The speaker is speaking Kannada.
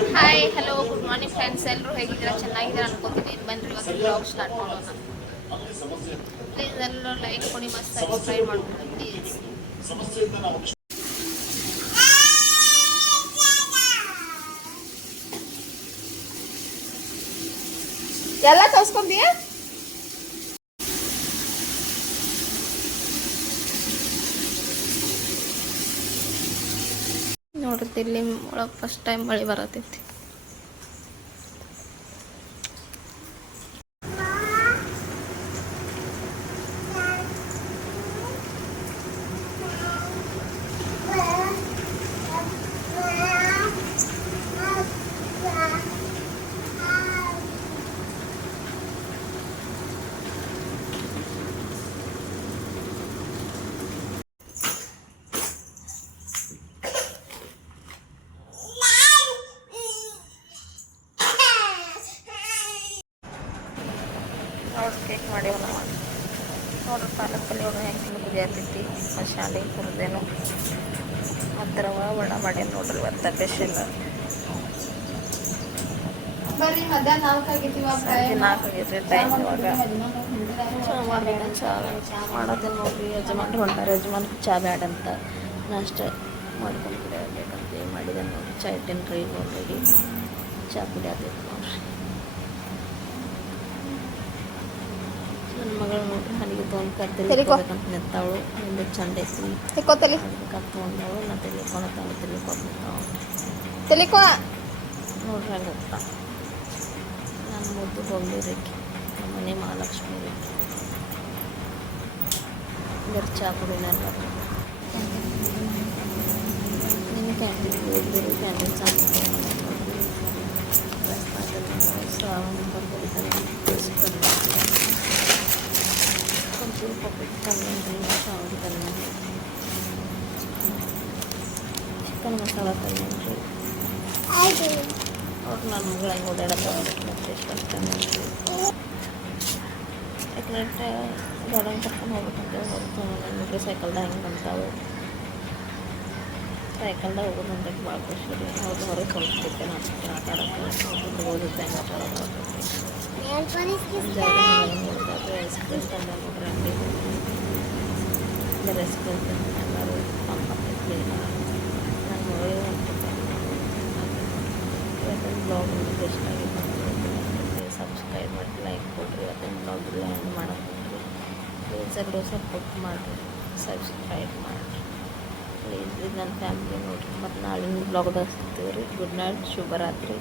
Hi hello good morning friends, ಎಲ್ಲರೂ ಹೇಗಿದ್ದೀರಾ? ಚೆನ್ನಾಗಿದ್ದೀರಾ ಅನ್ಕೋತೀನಿ. ಬನ್ರಿ ಇವತ್ತು ಬ್ಲಾಗ್ ಸ್ಟಾರ್ಟ್ ಮಾಡೋಣ. ಪ್ಲೀಸ್ ಎಲ್ಲರೂ ಲೈಕ್ ಕೊಡಿ ಮತ್ತು ಸಬ್ಸ್ಕ್ರೈಬ್ ಮಾಡ್ಕೊಳ್ಳಿ ಪ್ಲೀಸ್. ಎಲ್ಲ ತೋರಿಸ್ಕೊಂತೀಯ? ನೋಡ್ರಿ, ಇಲ್ಲಿ ಒಳಗೆ ಫಸ್ಟ್ ಟೈಮ್ ಮಳೆ ಬರತೈತಿ. ನೋಡ್ರಿ ಕೇಕ್ ಮಾಡೇವ ನಾವು. ನೋಡ್ರಿ ಪಾಲಕ್ ಪಲ್ಯ ಒಳಗೆ ಹೆಂಗೆ ಕುದಿಯತೈತಿ. ಮಸಾಲೆ ಹುರಿದೇನು ಮತ್ತು ರವೆ ವಡ ಮಾಡೇನು ನೋಡ್ರಿ ಇವತ್ತು ಸ್ಪೆಷಲ್. ಸಂಜೆ 4 ಆಗೈತಿ ಟೈಮ್. ಇವಾಗ ಚಹಾ ಮಾಡಬೇಕು. ಚಹಾ ಮಾಡೋದು ನೋಡ್ರಿ. ಯಜಮಾನ್ರು ಹೊಂಟಾರೆ. ಯಜಮಾನ್ರು ಚಹಾ ಬ್ಯಾಡಂತ ನಾಷ್ಟ ಮಾಡ್ಕೊಂಡು ಕುಡಿಯಬೇಕಂತ ಮಾಡಿದೆ ನೋಡ್ರಿ. ಚಹಾ ಇಟ್ಟೇನು ರೀ ನೋಡ್ರಿ. ಚಹಾ ಕುಡಿಯತೈತಿ ನೋಡ್ರಿ. ನನ್ನ ಮಗಳು ನೋಡ್ರಿ ಹನಿಗೆ ತೊಗೊಂಡು ಕರ್ತಿರ್ಬೇಕಂತ ನಿಂತಾವಳು. ಹಿಂದೆ ಚಂದ ಐತಿ ಕಪ್ ತೊಗೊಂಡವಳು. ನಾನು ತೆಲಿಕೊಂಡು ತೆಲಿಕೊ ನೋಡ್ರಿ ಹಂಗೆ ಹೋಗ್ತಾ. ನನ್ನ ಮುದ್ದು ಬೊಂಬೆ ರೇಖೆ, ನಮ್ಮ ಮನೆ ಮಹಾಲಕ್ಷ್ಮಿ ರೇಖೆ. ಇದರ ಚಹಾ ಕುಡಿನೆಲ್ಲ ನಿಮ್ಮ ಕ್ಯಾಂಟೀನ್ ಹೋಗಿದ್ರು. ಕ್ಯಾಂಟೀನ್ ಸಾಕು ಶ್ರಾವಣ ಬರ್ತಿರ್ತಾರೆ. ಒಂಚೂರು ಪಪ್ಪಟ್ಟು ಕಲ್ಯಾಣ್ರಿ, ಶ್ರಾವಣ ಕಲ್ಯಾಣ, ಚಿಕನ್ ಮಸಾಲ ಕಲ್ಯಾಣ್ರಿ. ಅವ್ರು ನನ್ನ ಮಗಳು ಹಂಗೆ ಓಡಾಡೋದು ಮತ್ತೆ ಎಷ್ಟೊಂದು ಕಲ್ಯಾಣ್ರಿ. ಯಾಕಂದ್ರೆ ಗಾರ್ಡನ್ ಕರ್ಕೊಂಡು ಹೋಗ್ಬೇಕಂತ ಹೊರತು ನೋಡ್ರಿ ಸೈಕಲ್ದಾಗ ಹೆಂಗೆ ಬಂತಾವೆ. ಸೈಕಲ್ದಾಗ ಹೋಗೋದು ಅಂದ್ರೆ ಭಾಳ ಖುಷಿ ರೀ. ಅವ್ರು ಹೊರಗೆ ಕಳಿಸ್ತಿದ್ದೆ ನಾನು ಆಟ ಆಡೋಕ್ಕೆ. ಅವ್ರು ಓದಿದ್ದೆ ಹೆಂಗೆ ಆಟ ಆಡೋದು ನೋಡಿದ್ರೆ ಐಸ್ ಕ್ರೀಮ್ ತಂದ ನೋಡ್ರಿ ಅಂಗಡಿ. ಐಸ್ ಕ್ರೀಮ್ ತಂದು ಎಲ್ಲರೂ ಪಂಪಿ ನನ್ನ ಮಗಳಿಗೆ ಹೊಂಟಿದ್ದೆ. ಇವತ್ತಿನ ಬ್ಲಾಗ್ ನಿಮಗೆ ಇಷ್ಟ ಆಗಿತ್ತು. ಸಬ್ಸ್ಕ್ರೈಬ್ ಮಾಡಿ, ಲೈಕ್ ಕೊಡಿರಿ. ಇವತ್ತಿನ ಬ್ಲಾಗ್ ಇಲ್ಲ ಎಂಡ್ ಮಾಡೋಕ್ಕೆ ಪ್ಲೀಸ್ ಎಲ್ಲರೂ ಸಪೋರ್ಟ್ ಮಾಡಿರಿ, ಸಬ್ಸ್ಕ್ರೈಬ್ ಮಾಡಿರಿ ಪ್ಲೀಸ್. ಇದು ನನ್ನ ಫ್ಯಾಮಿಲಿ ನೋಡಿರಿ. ಮತ್ತು ನಾಳಿನ ಬ್ಲಾಗ್ದಾಗ ಸಿಗ್ತೀವಿ ರೀ. ಗುಡ್ ನೈಟ್, ಶುಭರಾತ್ರಿ.